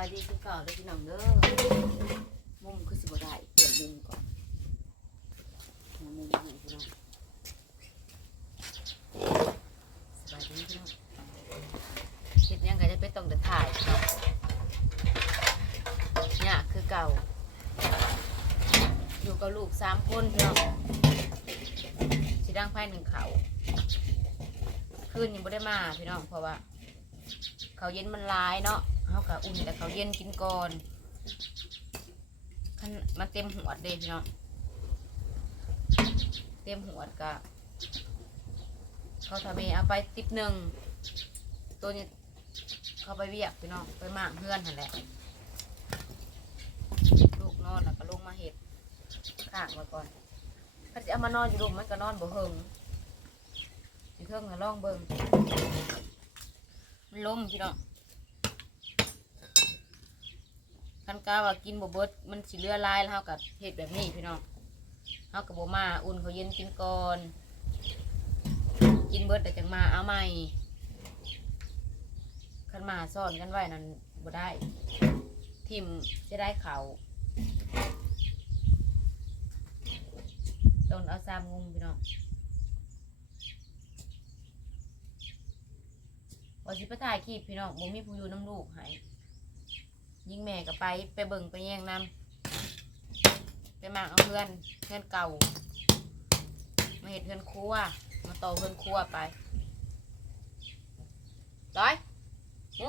ายดีคือเก่าเลยพี่น้องเด้อมุมคือสิบ่ได้เปลี่ยนมุมก่อนหามุมให้พี่น้องสบายดีพี่น้องเห็ดยังก็จะไปต้องเดินถ่ายเนาะเนี่ยคือเก่า อยู่กับลูกสามคนพี่น้องสิดังไพ่หนึ่งเขาคืนยังไม่ได้มาพี่น้องเพราะว่า เขาเย็นมันร้ายเนาะ เขากะอุ่นแต่เขาเย็นกินก่อนคันมันเต็มหัวเลยพี่น้องเต็มหัวกะเขาทำเองเอาไปติบหนึ่งตัวนี้เขาไปเวียกพี่น้องไปมากเพื่อนนั่นแหละลูกนอนแล้วก็ลงมาเห็ดข้างไว้ก่อนถ้าจะเอามานอนอยู่รุมมันก็นอนบ่เฮิงอยู่เครื่องก็ล่องเบิงมันล้มพี่น้อง คันกาว่ากินบ่เบิดมันสิเลือลายแล้วเฮากับเฮ็ดแบบนี้พี่น้องเฮากับบ่มาอุ่นเขาเย็นกินก่อน กินเบิดแต่จังมาเอาใหม่คันมาซ่อนกันไว้นั่นบ่ได้ ทิมจะได้เขาต้นเอาซามงุมพี่น้องว่าสิไปถ่ายคลิปพี่น้องบ่มีผู้อยู่น้ำลูกห้ยิ ยิงแม่ก็ไปไปเบิ่งไปแย่งนำไปมากเอาเพื่อนเพื่อนเก่า มาเห็ดเพื่อนครัว มาโตเพื่อนครัวไปร้อยมุ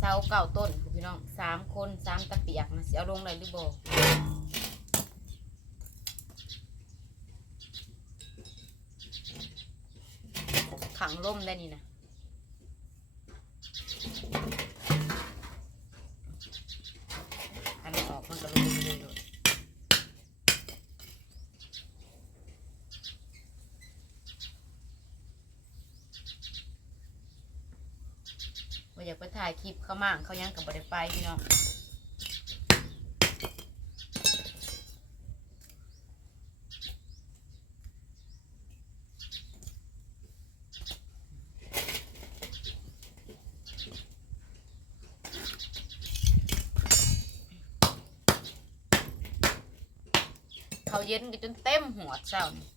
เสาเก่าต้นพี่น้องสามคนสามตะเปียกนะสิเอาลงเลยหรือบ่ขังล่มได้นี่นะอันนี้ออกมันก็ลงไปเลย ว่าอยากไป ถ่ายคลิปเขามั่งเขายังกับบริไปพี่น้องเขาเย็นกันจนเต็มหัวเจ้านี่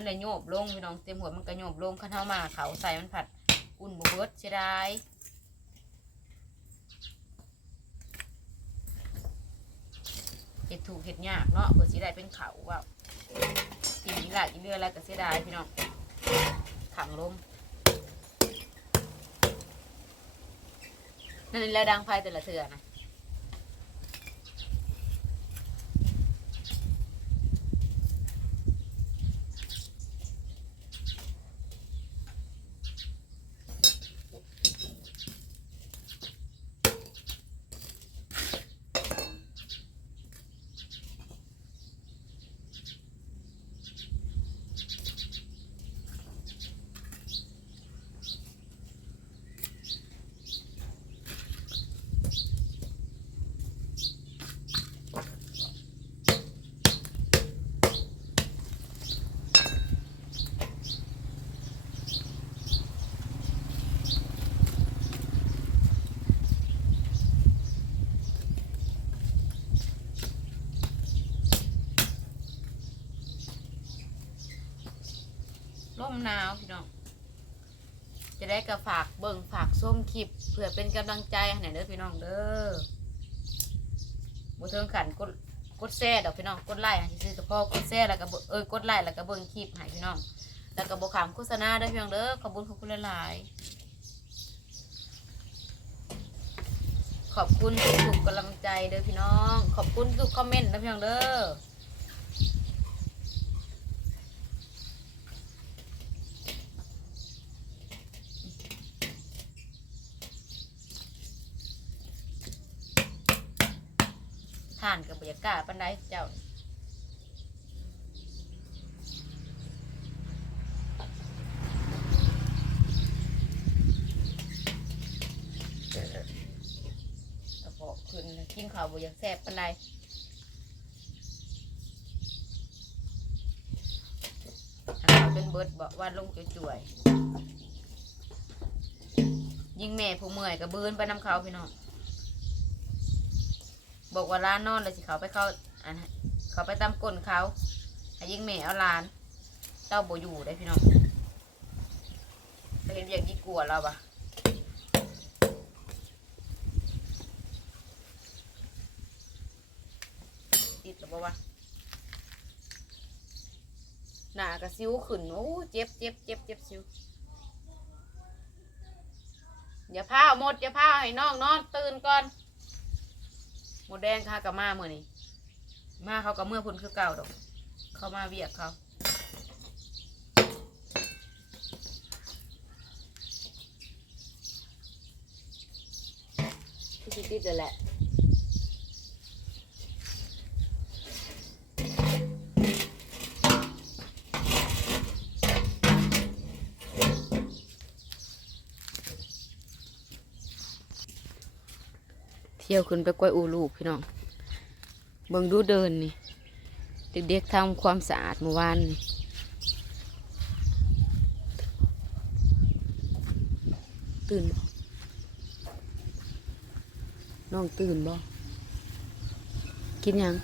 มันเลยโยบลงพี่น้องเต็มหัวมันก็โยบลงขันเท้ามาเขาใส่มันผัดอุ่นบเบิดเสียดายเห็ดถูกเห็ดยากเนาะเพื่อสิได้เป็นเขาว่ากินอีหละอีเรืออะไรก็เสียดายพี่น้องขังลมนั่นแหละดังไฟแต่ละเถื่อนะ ร่ม หนาวพี่น้อง จะได้กระฝากเบิ่งฝากส้มคลิปเพื่อเป็นกำลังใจให้หน่อยเด้อพี่น้องเด้อบ่เทิงขันกดกดแซ่ดอกพี่น้องกดไลค์ให้ซื้อกับพ่อกดแซ่แล้วก็เบิ่งเอ้ยกดไลค์แล้วก็เบิ่งคลิปให้พี่น้อง แล้วก็บ่ขามโฆษณาเด้อพี่น้องเด้อขอบคุณขอบคุณหลายๆขอบคุณทุกกำลังใจเด้อพี่น้อง ขอบคุณทุกคอมเมนต์เด้อพี่น้องเด้อ ทานกับบรรยากาศปันไดเจ้าพอขึ้นกินข้าวบยังแซ่บปันไดเป็นเบิดบอกว่าลงจุ๋ยยิงแม่ผู้เมื่อยกับเบินไปน้ำเขาพี่น้อง บอกว่าร้านนอนเลยสิเขาไปเข้าอันเขาไปตามก้นเขาให้ยิงแม่เอาหลาน เต้าโบอยู่ได้พี่น้องไปเห็นอย่างที่กลัวเราปะติดหรือเปล่าวะหนากระซิวขึ้นโอ้เจ็บเจ็บเจ็บเจ็บซิวอย่าพาหมดอย่าพาให้น้องนอนตื่นก่อน หมดแดงค่ะกับมาเมื่อนี้มาเขากับเมื่อพุ่นคือเก่าดอก เขามาเวียกเขาที่ติดๆนั่นแหละ ที่ยวขึ้นไปกล้วยอูลูกพี่น้องเบิ่งดูเดินนี่ เด็กๆทำความสะอาดเมื่อวานนี่ตื่นน้องตื่นบ่กินยัง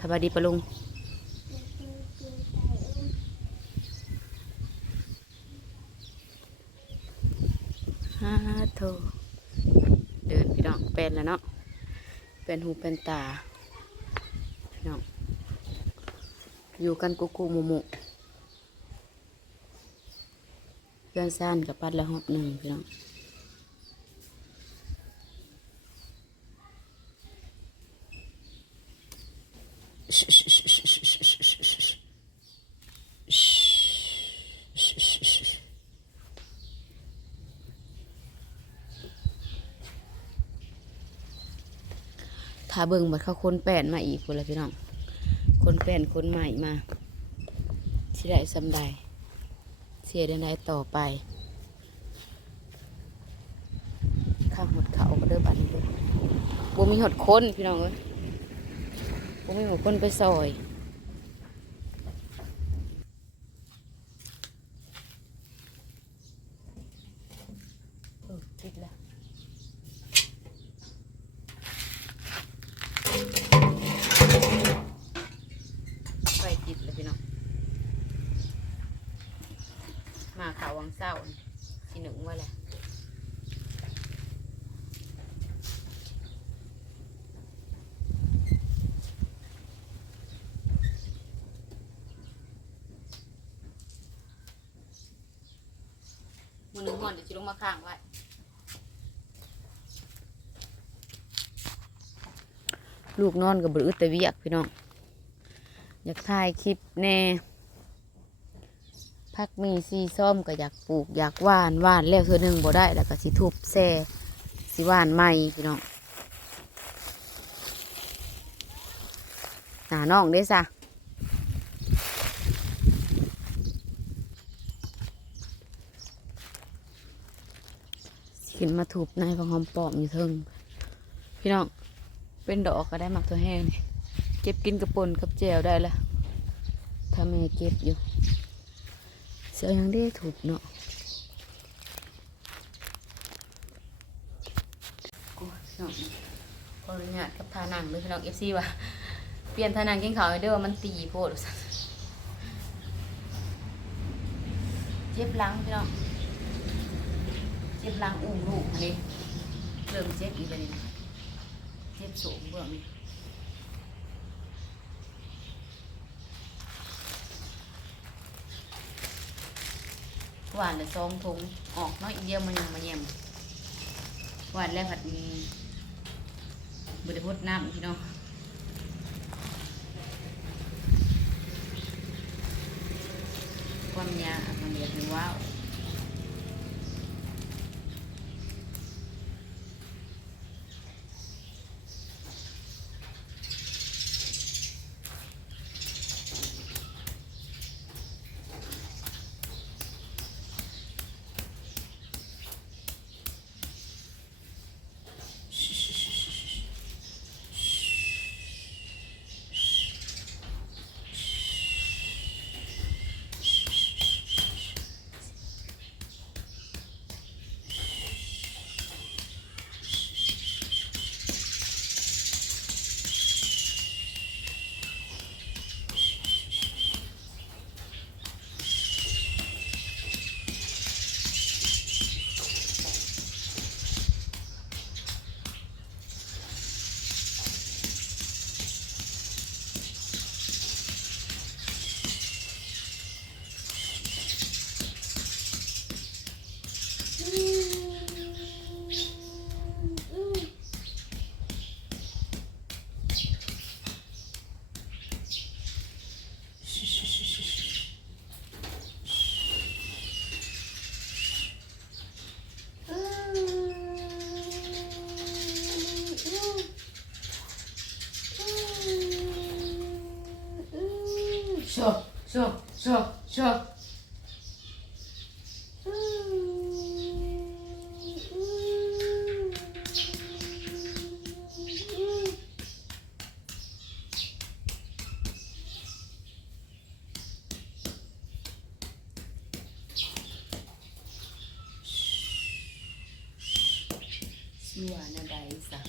สบายดีปะลุงฮ่าโถเดินพี่น้องเป็นแล้วเนาะ เป็นหูเป็นตาน้องอยู่กันกุกูมุมุเพื่อนซ่านกับปัดละหอบหนึ่งพี่น้อง ถ้าเบิ่งบัดเขาคนแป้นมาอีกคนละพี่น้อง คนแป้นคนใหม่มาที่ได้สำใดเสียได้ไหนต่อไป ข้างหดเขาก็เด้อบัดนี้เด้อบ่มีหดคนพี่น้องเอ้ยบ่มีหดคนไปซอย เออติดแล้วไฟติดแล้วพี่น้อง มาข่าววัง เศร้านี่ที่หนึ่งว่าแหละมือหนึ่งห่อนเดี๋ยวจะลงมาข้างไว้ลูกนอนกับบอึดแต่เวียกพี่น้อง อยากถ่ายคลิปแน่ พักมีซีส้มก็อยากปลูกอยากว่านว่านแล้วเธอหนึ่งบ่ได้แล้วก็สิทุบแซ่สิว่านใหม่พี่น้องหนาน้องเด้ซะสิขึ้นมาถูบในพังหอมปอมอยู่เทิงพี่น้องเป็นดอกก็ได้หมักตัวแห้งนี่เก็บกินกระปนกับแจวได้ละถ้าแม่เก็บอยู่ เสียยังได้ถูกเนาะโอ้ยพี่น้องขออนุญาตกับทานังเลยพี่น้องเอฟซีว่ะเปลี่ยนทานังกินข้าวให้เด้อมันตีโพดเจ็บหลังพี่น้องเจ็บหลังอุ้มลูกอันนี้เริ่มเจ็บอีกแล้วนี่เจ็บสูงเบื้อง หวานเลยซองทงออกน้อยอีกเดียวมันยังมาเยี่ยมหวานแล้วผัดมีบไดพดน้ำพี่น้องความยามันเรียกหรือว้า そうそうそう。さん。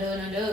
เด้อนอนเด้อ